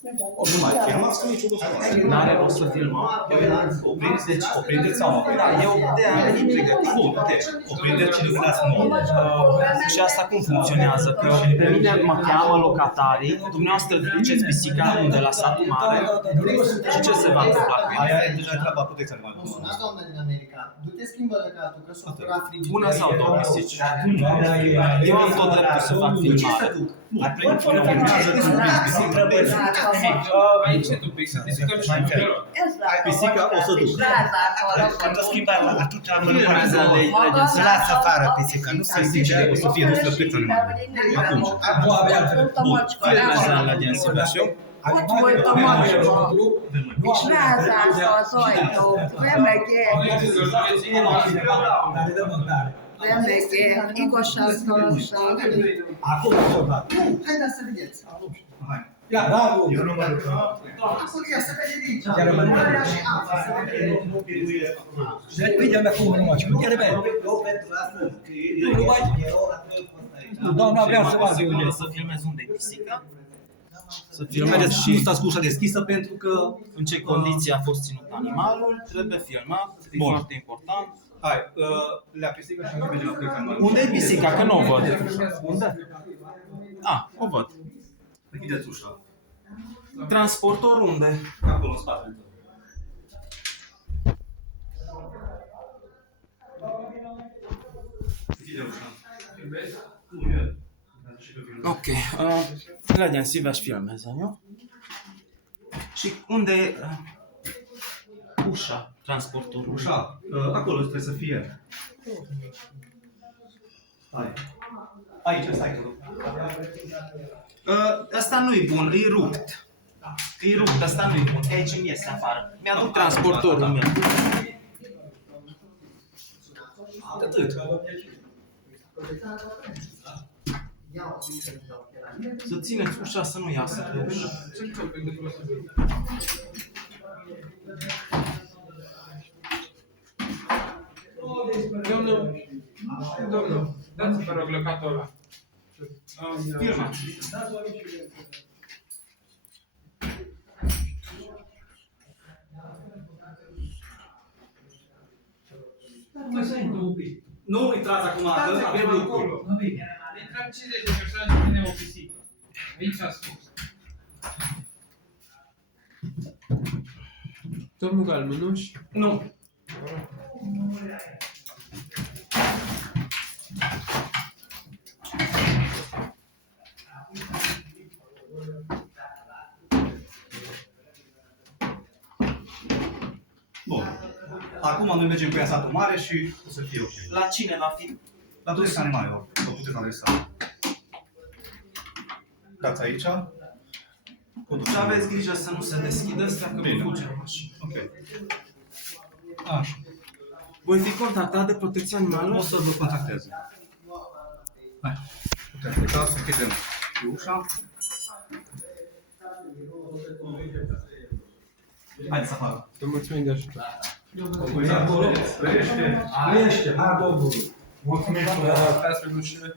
Nu mai filmați cu niciun lucru. N-are rost să filmăm. Deci, oprindeți sau nu? Da, eu de-aia am venit pregătit. Bun, ok. Oprindeți și lucrați nouă. Și asta cum funcționează? Că pe mine mă cheamă locatarii, dumneavoastră duceți pisica unde la satul mare și ce se va întâmpla cu ea? Aia e deja treaba protecția animalelor. Sunat doamna din America, du-te schimbă lăcatul, că s-o fura frigider. Una sau două pisici? Eu am tot dreptul să fac filmare. Aici se duc, să discutăm și Pisica o să duc. Quando schimbare atunci am Filmează să lasă afară pisica, nu se Pisica o să fie dus protecția animalelor. Atunci. Filmează l'agenzia. Ott volt a macska, és rázászta az ajtót. Remegé, igazságtalanság. Haideți să vedeți. Ia, bravo! Eu nu mă duc. Acolo ia să vede aici. Marea și apa, să vede. Vediamo me come non ci chiede bene. Nu mai. Doamna vrea să vadă unde. Să filmez unde e pisica. Să Filmează filmez și nu stați cu ușa deschisă pentru că... în ce condiții a fost ținut animalul, trebuie filmat, e Bun. foarte important. Hai, la pisica și mergem la protecția animalelor. Unde e pisica? Că nu o văd. Unde? O văd. Închideți ușa. Transportor unde? Acolo, în spatele tău. Închide ușa. Nu, e. Ok, l'agenzia va filmează, nu? Și unde e ușa transportorului? Ușa, acolo trebuie să fie. Hai. Aici, stai tu. Asta nu e bun, e rupt. E rupt, asta nu e bun. Aici îmi iese afară. Mi-aduc transportorul meu. Atât. Să țineți ușa să nu iasă pe ușă. Domnul, dați vă rog lăcatul ăla. Filmați. Nu intrați acum, că avem lucruri. Intrăm 50 de persoane și vine o pisică. Aici a spus. Domnul Galmenuș? Nu. Bun. Acum noi mergem cu ea în satul mare și o să fie ok. La cine va fi? La toți animalelor, vă puteți adresa. Dați aici. Și aveți grijă să nu se deschidă astea, că Bine. vă fuge mașina. Ok. Așa. Voi fi contactat de protecția animalelor? O să vă contactez. Hai. Puteți pleca să închidem ușa. Haideți afară. Te mulțumim de ajutor. Crește, hai, domnul. Mulțumesc. Stați pe ușă.